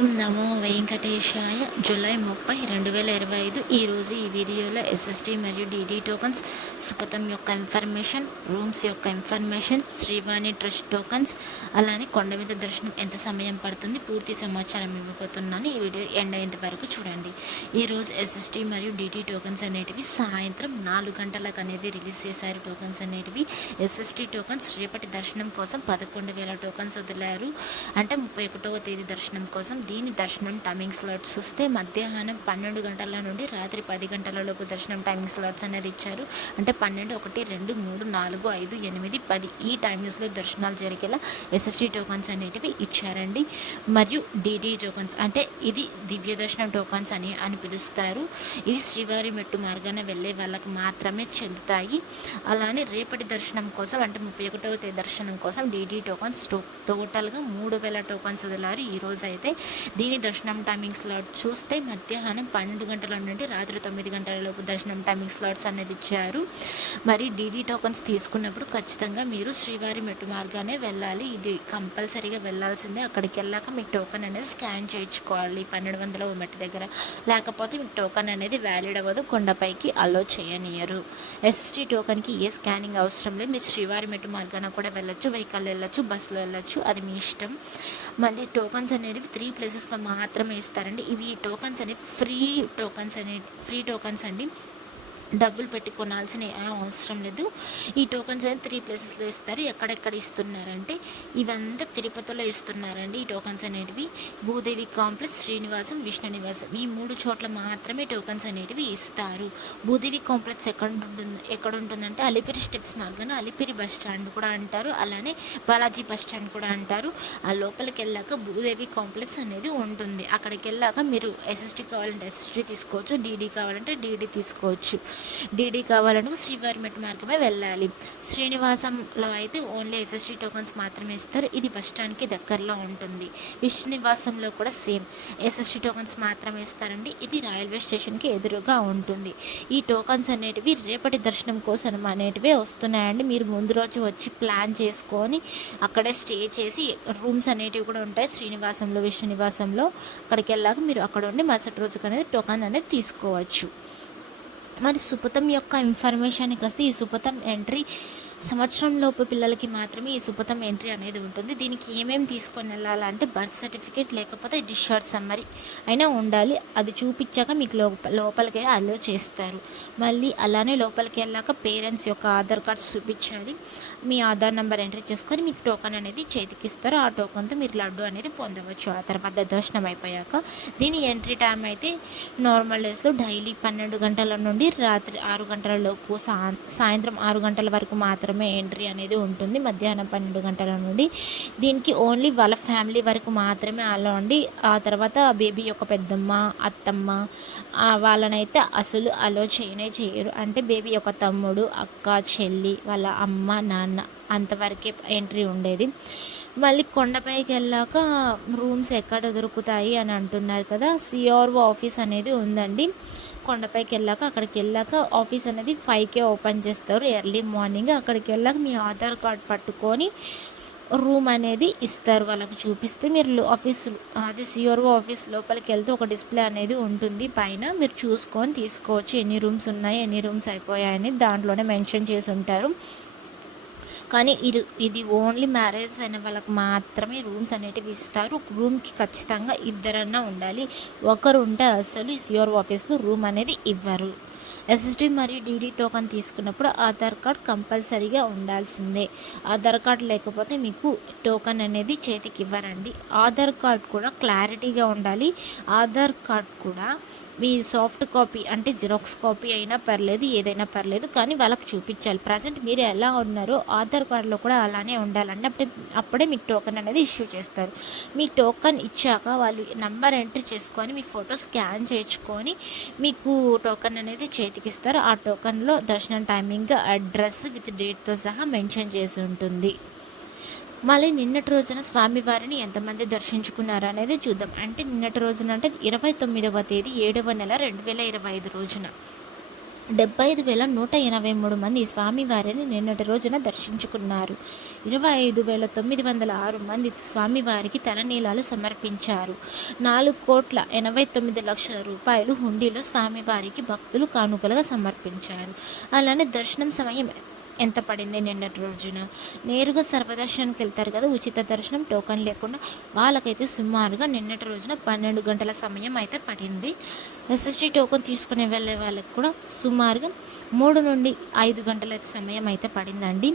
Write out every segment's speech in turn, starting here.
ఓం నమో వెంకటేశాయ. July 30, 2025. ఈరోజు ఈ వీడియోలో ఎస్ఎస్టీ మరియు డీడీ టోకన్స్, సుపథం యొక్క ఇన్ఫర్మేషన్, రూమ్స్ యొక్క ఇన్ఫర్మేషన్, శ్రీవాణి ట్రస్ట్ టోకన్స్, అలానే కొండ మీద దర్శనం ఎంత సమయం పడుతుంది, పూర్తి సమాచారం ఇవ్వబోతున్నాను. ఈ వీడియో ఎండ్ అయ్యేంత వరకు చూడండి. ఈరోజు ఎస్ఎస్టీ మరియు డీడీ టోకన్స్ అనేటివి సాయంత్రం 4 గంటలకు అనేది రిలీజ్ చేశారు. టోకన్స్ అనేటివి ఎస్ఎస్టీ టోకన్స్ రేపటి దర్శనం కోసం 11,000 టోకన్స్ వదిలారు. అంటే 31వ తేదీ దర్శనం కోసం. దీని దర్శనం టైమింగ్ స్లాట్స్ చూస్తే మధ్యాహ్నం 12 గంటల నుండి రాత్రి 10 గంటల లోపు దర్శనం టైమింగ్ స్లాట్స్ అనేది ఇచ్చారు. అంటే 12, 1, 2, 3, 4, 5, 8, 10 ఈ టైమింగ్స్లో దర్శనాలు జరిగేలా ఎస్ఎస్టీ టోకన్స్ అనేటివి ఇచ్చారండి. మరియు డీడీ టోకన్స్ అంటే ఇది దివ్య దర్శనం టోకన్స్ అని పిలుస్తారు. ఇది శ్రీవారి మెట్టు మార్గాన వెళ్ళే వాళ్ళకి మాత్రమే చెందుతాయి. అలానే రేపటి దర్శనం కోసం అంటే 31వ తేదీ దర్శనం కోసం డీడీ టోకన్స్ టోటల్గా 3,000 టోకన్స్ వదిలారు ఈరోజు అయితే. దీని దర్శనం టైమింగ్ స్లాట్ చూస్తే మధ్యాహ్నం 12 గంటల నుండి రాత్రి 9 గంటల లోపు దర్శనం టైమింగ్ స్లాట్స్ అనేది ఇచ్చారు. మరి డీడీ టోకన్స్ తీసుకున్నప్పుడు ఖచ్చితంగా మీరు శ్రీవారి మెట్టు మార్గానే వెళ్ళాలి. ఇది కంపల్సరీగా వెళ్ళాల్సిందే. అక్కడికి వెళ్ళాక మీకు టోకన్ అనేది స్కాన్ చేయించుకోవాలి 1200 మెట్టు దగ్గర. లేకపోతే మీకు టోకన్ అనేది వ్యాలిడ్ అవ్వదు, కొండపైకి అలో చేయనియరు. ఎస్ఎస్టీ టోకన్కి ఏ స్కానింగ్ అవసరం లేదు. మీరు శ్రీవారి మెట్టు మార్గాన కూడా వెళ్ళొచ్చు, వెహికల్ వెళ్ళొచ్చు, బస్సులో వెళ్ళొచ్చు, అది మీ ఇష్టం. మళ్ళీ టోకన్స్ అనేవి 3 ప్లేసెస్లో మాత్రమే ఇస్తారండి. ఇవి టోకన్స్ అనేవి ఫ్రీ టోకన్స్ అండి. డబ్బులు పెట్టి కొనాల్సిన అవసరం లేదు. ఈ టోకన్స్ అనేది 3 ప్లేసెస్లో ఇస్తారు. ఎక్కడెక్కడ ఇస్తున్నారంటే ఇవంతా తిరుపతిలో ఇస్తున్నారండి. ఈ టోకన్స్ అనేటివి భూదేవి కాంప్లెక్స్, శ్రీనివాసం, విష్ణు నివాసం ఈ 3 చోట్ల మాత్రమే టోకన్స్ అనేటివి ఇస్తారు. భూదేవి కాంప్లెక్స్ ఎక్కడ ఉంటుందంటే అలిపిరి స్టెప్స్ మార్గాన అలిపిరి బస్ స్టాండ్ కూడా అంటారు, అలానే బాలాజీ బస్ స్టాండ్ కూడా అంటారు. ఆ లోపలికి వెళ్ళాక భూదేవి కాంప్లెక్స్ అనేది ఉంటుంది. అక్కడికి వెళ్ళాక మీరు ఎస్ఎస్టీ కావాలంటే ఎస్ఎస్టీ తీసుకోవచ్చు, డీడీ కావాలంటే డీడీ తీసుకోవచ్చు. డీడీ కావాలంటే శ్రీవారి మెట్టు మార్గమే వెళ్ళాలి. శ్రీనివాసంలో అయితే ఓన్లీ ఎస్ఎస్టీ టోకన్స్ మాత్రమే ఇస్తారు. ఇది బస్ స్టాండ్కి దగ్గరలో ఉంటుంది. విష్ణు నివాసంలో కూడా సేమ్ ఎస్ఎస్టీ టోకన్స్ మాత్రమే ఇస్తారండి. ఇది రైల్వే స్టేషన్కి ఎదురుగా ఉంటుంది. ఈ టోకన్స్ అనేటివి రేపటి దర్శనం కోసం అనేటివి వస్తున్నాయండి. మీరు ముందు రోజు వచ్చి ప్లాన్ చేసుకొని అక్కడే స్టే చేసి రూమ్స్ అనేటివి కూడా ఉంటాయి శ్రీనివాసంలో, విష్ణు నివాసంలో. అక్కడికి వెళ్ళాక మీరు అక్కడ ఉండి మరుసటి రోజుకి అనేది టోకన్ అనేది తీసుకోవచ్చు. మరి సుపథం యొక్క ఇన్ఫర్మేషన్కి వస్తే ఈ సుపథం ఎంట్రీ సంవత్సరం లోపు పిల్లలకి మాత్రమే ఈ సుపథం ఎంట్రీ అనేది ఉంటుంది. దీనికి ఏమేమి తీసుకొని వెళ్ళాలంటే బర్త్ సర్టిఫికేట్ లేకపోతే డిశ్చార్జ్ సమ్మరీ అయినా ఉండాలి. అది చూపించాక మీకు లోపలికి అలో చేస్తారు. మళ్ళీ అలానే లోపలికి వెళ్ళాక పేరెంట్స్ యొక్క ఆధార్ కార్డ్స్ చూపించాలి. మీ ఆధార్ నెంబర్ ఎంట్రీ చేసుకొని మీకు టోకన్ అనేది చేతికి ఇస్తారు. ఆ టోకన్తో మీరు లడ్డు అనేది పొందవచ్చు ఆ తర్వాత దర్శనం అయిపోయాక. దీని ఎంట్రీ టైం అయితే నార్మల్ డేస్లో డైలీ 12 గంటల నుండి రాత్రి 6 గంటల లోపు సాయంత్రం 6 గంటల వరకు మాత్రమే ఎంట్రీ అనేది ఉంటుంది. మధ్యాహ్నం 12 గంటల నుండి. దీనికి ఓన్లీ వాళ్ళ ఫ్యామిలీ వరకు మాత్రమే అలో అండి. ఆ తర్వాత బేబీ యొక్క పెద్దమ్మ, అత్తమ్మ వాళ్ళనైతే అసలు అలో చేయరు. అంటే బేబీ యొక్క తమ్ముడు, అక్క, చెల్లి, వాళ్ళ అమ్మ, నాన్న అంతవరకే ఎంట్రీ ఉండేది. మళ్ళీ కొండపైకి వెళ్ళాక రూమ్స్ ఎక్కడ దొరుకుతాయి అని అంటున్నారు కదా. సిఆర్ఓ ఆఫీస్ అనేది ఉందండి. కొండపైకి వెళ్ళాక అక్కడికి వెళ్ళాక ఆఫీస్ అనేది 5కే ఓపెన్ చేస్తారు ఎర్లీ మార్నింగ్. అక్కడికి వెళ్ళాక మీ ఆధార్ కార్డ్ పట్టుకొని రూమ్ అనేది ఇస్తారు. వాళ్ళకి చూపిస్తే మీరు అదే సిఆర్ఓ ఆఫీస్ లోపలికి వెళ్తే ఒక డిస్ప్లే అనేది ఉంటుంది పైన. మీరు చూసుకొని తీసుకోవచ్చు ఎన్ని రూమ్స్ ఉన్నాయి, ఎన్ని రూమ్స్ అయిపోయాయని దాంట్లోనే మెన్షన్ చేసి ఉంటారు. కానీ ఇది ఓన్లీ మ్యారేజ్ అయిన వాళ్ళకి మాత్రమే రూమ్స్ అనేటివి ఇస్తారు. రూమ్కి ఖచ్చితంగా 2 ఉండాలి. ఒకరు ఉంటే అసలు సిఆర్ఓ ఆఫీస్లో రూమ్ అనేది ఇవ్వరు. ఎస్ఎస్టీ మరియు డీడీ టోకన్ తీసుకున్నప్పుడు ఆధార్ కార్డ్ కంపల్సరీగా ఉండాల్సిందే. ఆధార్ కార్డ్ లేకపోతే మీకు టోకన్ అనేది చేతికి ఇవ్వరండి. ఆధార్ కార్డ్ కూడా క్లారిటీగా ఉండాలి. ఆధార్ కార్డ్ కూడా మీ సాఫ్ట్ కాపీ అంటే జిరాక్స్ కాపీ అయినా పర్లేదు, ఏదైనా పర్లేదు, కానీ వాళ్ళకి చూపించాలి. ప్రజెంట్ మీరు ఎలా ఉన్నారో ఆధార్ కార్డులో కూడా అలానే ఉండాలండి. అప్పుడే మీకు టోకన్ అనేది ఇష్యూ చేస్తారు. మీ టోకన్ ఇచ్చాక వాళ్ళు నంబర్ ఎంట్రీ చేసుకొని మీ ఫోటో స్కాన్ చేయించుకొని మీకు టోకన్ అనేది చేతికిస్తారు. ఆ టోకన్లో దర్శనం టైమింగ్, అడ్రస్ విత్ డేట్తో సహా మెన్షన్ చేసి ఉంటుంది. మళ్ళీ నిన్నటి రోజున స్వామివారిని ఎంతమంది దర్శించుకున్నారు అనేది చూద్దాం. అంటే నిన్నటి రోజున అంటే 29వ తేదీ 7వ నెల 2025 రోజున 75,183 మంది స్వామివారిని నిన్నటి రోజున దర్శించుకున్నారు. 25,906 మంది స్వామివారికి తలనీలాలు సమర్పించారు. 4,89,00,000 రూపాయలు హుండీలో స్వామివారికి భక్తులు కానుకలుగా సమర్పించారు. అలానే దర్శనం సమయం ఎంత పడింది నిన్నటి రోజున? నేరుగా సర్వదర్శనానికి వెళ్తారు కదా, ఉచిత దర్శనం టోకన్ లేకుండా, వాళ్ళకైతే సుమారుగా నిన్నటి రోజున 12 గంటల సమయం అయితే పడింది. ఎస్ఎస్టీ టోకన్ తీసుకుని వెళ్ళే వాళ్ళకి కూడా సుమారుగా 3 నుండి 5 గంటల సమయం అయితే పడిందండి.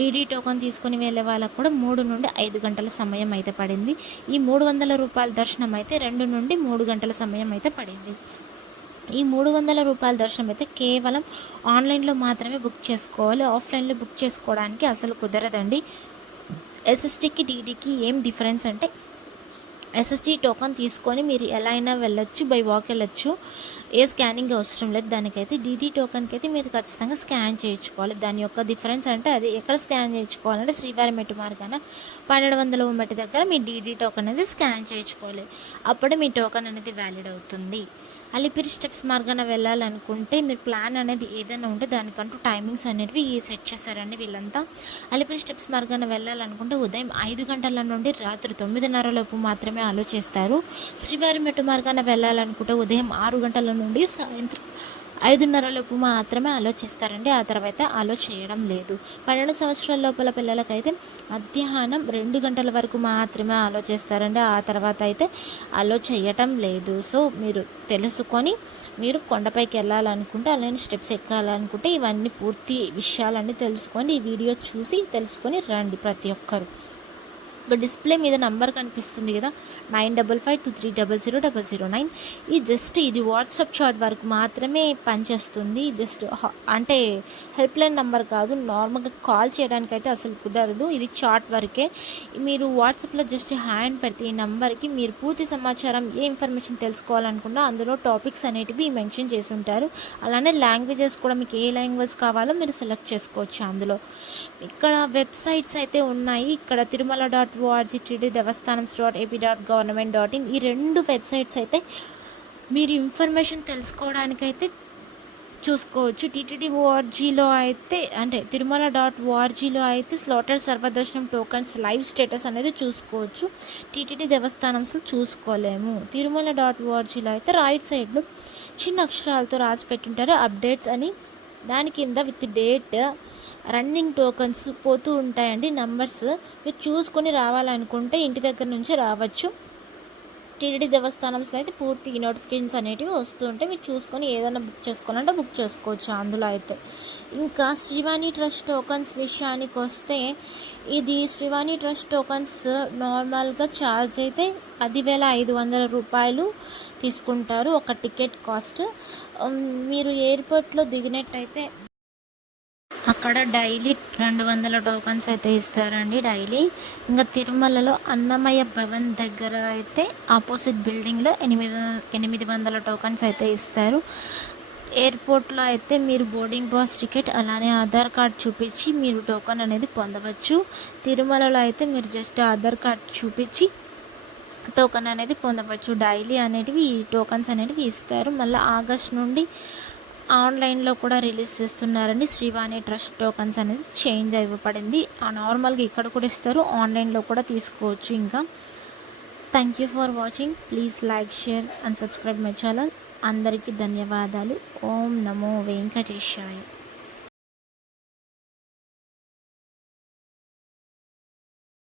డీడీ టోకన్ తీసుకుని వెళ్ళే వాళ్ళకు కూడా 3 నుండి 5 గంటల సమయం అయితే పడింది. ఈ 300 రూపాయల దర్శనం అయితే 2 నుండి 3 గంటల సమయం అయితే పడింది. ఈ 300 రూపాయల దర్శనం అయితే కేవలం ఆన్లైన్లో మాత్రమే బుక్ చేసుకోవాలి. ఆఫ్లైన్లో బుక్ చేసుకోవడానికి అసలు కుదరదండి. ఎస్ఎస్టీకి డీడీకి ఏం డిఫరెన్స్ అంటే, ఎస్ఎస్టీ టోకన్ తీసుకొని మీరు ఎలా అయినా వెళ్ళొచ్చు, బై వాక్ వెళ్ళొచ్చు, ఏ స్కానింగ్ అవసరం లేదు. దానికైతే డీడీ టోకన్కి అయితే మీరు ఖచ్చితంగా స్కాన్ చేయించుకోవాలి. దాని యొక్క డిఫరెన్స్ అంటే అది ఎక్కడ స్కాన్ చేయించుకోవాలంటే శ్రీవారి మెట్టు మార్గాన 1200 మెట్టు దగ్గర మీ డీడీ టోకన్ అనేది స్కాన్ చేయించుకోవాలి. అప్పుడే మీ టోకన్ అనేది వ్యాలిడ్ అవుతుంది. అలిపిరి స్టెప్స్ మార్గాన వెళ్ళాలనుకుంటే మీరు ప్లాన్ అనేది ఏదైనా ఉంటే దానికంటూ టైమింగ్స్ అనేవి సెట్ చేశారండి వీళ్ళంతా. అలిపిరి స్టెప్స్ మార్గాన వెళ్ళాలనుకుంటే ఉదయం 5 గంటల నుండి రాత్రి 9:30 లోపు మాత్రమే అలో చేస్తారు. శ్రీవారి మెట్టు మార్గాన వెళ్ళాలనుకుంటే ఉదయం 6 గంటల నుండి సాయంత్రం 5:30 లోపు మాత్రమే అలో చేస్తారండి. ఆ తర్వాత అలో చేయడం లేదు. 12 సంవత్సరాల లోపల పిల్లలకైతే మధ్యాహ్నం 2 గంటల వరకు మాత్రమే అలో చేస్తారండి. ఆ తర్వాత అయితే అలో చేయటం లేదు. సో మీరు తెలుసుకొని మీరు కొండపైకి వెళ్ళాలనుకుంటే, అలానే స్టెప్స్ ఎక్కాలనుకుంటే ఇవన్నీ పూర్తి విషయాలన్నీ తెలుసుకొని ఈ వీడియో చూసి తెలుసుకొని రండి ప్రతి ఒక్కరు. డిస్ప్లే మీద నంబర్ కనిపిస్తుంది కదా, 9552300009. ఇది వాట్సాప్ చాట్ వరకు మాత్రమే పనిచేస్తుంది. అంటే హెల్ప్ లైన్ నెంబర్ కాదు. నార్మల్గా కాల్ చేయడానికి అయితే అసలు కుదరదు. ఇది చాట్ వరకే. మీరు వాట్సాప్లో జస్ట్ హ్యాండ్ పెడితే ఈ నెంబర్కి మీరు పూర్తి సమాచారం, ఏ ఇన్ఫర్మేషన్ తెలుసుకోవాలనుకున్నా అందులో టాపిక్స్ అనేటివి మెన్షన్ చేసి ఉంటారు. అలానే లాంగ్వేజెస్ కూడా మీకు ఏ లాంగ్వేజ్ కావాలో మీరు సెలెక్ట్ చేసుకోవచ్చు. అందులో ఇక్కడ వెబ్సైట్స్ అయితే ఉన్నాయి. ఇక్కడ తిరుమల.org, టీటీడీ దేవస్థానం.ap.government.in, ఈ 2 వెబ్సైట్స్ అయితే మీరు ఇన్ఫర్మేషన్ తెలుసుకోవడానికైతే చూసుకోవచ్చు. టీటీడీ ఓఆర్జీలో అయితే అంటే తిరుమల.orgలో అయితే స్లాటెడ్ సర్వదర్శనం టోకన్స్ లైవ్ స్టేటస్ అనేది చూసుకోవచ్చు. టీటీడీ దేవస్థానంలో చూసుకోలేము. తిరుమల.orgలో అయితే రైట్ సైడ్లో చిన్న అక్షరాలతో రాసి పెట్టుంటారు అప్డేట్స్ అని. దాని కింద విత్ డేట్, రన్నింగ్ టోకన్స్ పోతూ ఉంటాయండి నంబర్స్. మీరు చూసుకొని రావాలనుకుంటే ఇంటి దగ్గర నుంచి రావచ్చు. టీటీడీ దేవస్థానంలో అయితే పూర్తి నోటిఫికేషన్స్ అనేటివి వస్తూ ఉంటాయి. మీరు చూసుకొని ఏదైనా బుక్ చేసుకోవాలంటే బుక్ చేసుకోవచ్చు అందులో అయితే. ఇంకా శ్రీవాణి ట్రస్ట్ టోకన్స్ విషయానికి వస్తే, ఇది శ్రీవాణి ట్రస్ట్ టోకన్స్ నార్మల్గా ఛార్జ్ అయితే 10,500 రూపాయలు తీసుకుంటారు ఒక టికెట్ కాస్ట్. మీరు ఎయిర్పోర్ట్లో దిగినట్టయితే అక్కడ డైలీ 200 టోకన్స్ అయితే ఇస్తారండి డైలీ. ఇంకా తిరుమలలో అన్నమయ్య భవన్ దగ్గర అయితే ఆపోజిట్ బిల్డింగ్లో 800 టోకన్స్ అయితే ఇస్తారు. ఎయిర్పోర్ట్లో అయితే మీరు బోర్డింగ్ పాస్ టికెట్ అలానే ఆధార్ కార్డ్ చూపించి మీరు టోకన్ అనేది పొందవచ్చు. తిరుమలలో అయితే మీరు జస్ట్ ఆధార్ కార్డ్ చూపించి టోకన్ అనేది పొందవచ్చు. డైలీ అనేటివి ఈ టోకన్స్ అనేటివి ఇస్తారు. మళ్ళీ ఆగస్ట్ నుండి ఆన్లైన్లో కూడా రిలీజ్ చేస్తున్నారండి. శ్రీవాణి ట్రస్ట్ టోకన్స్ అనేది చేంజ్ అవ్వబడింది. నార్మల్గా ఇక్కడ కూడా ఇస్తారు, ఆన్లైన్లో కూడా తీసుకోవచ్చు. ఇంకా thank you for watching. Please like, share and subscribe my channel. అందరికీ ధన్యవాదాలు. ఓం నమో వెంకటేశాయ.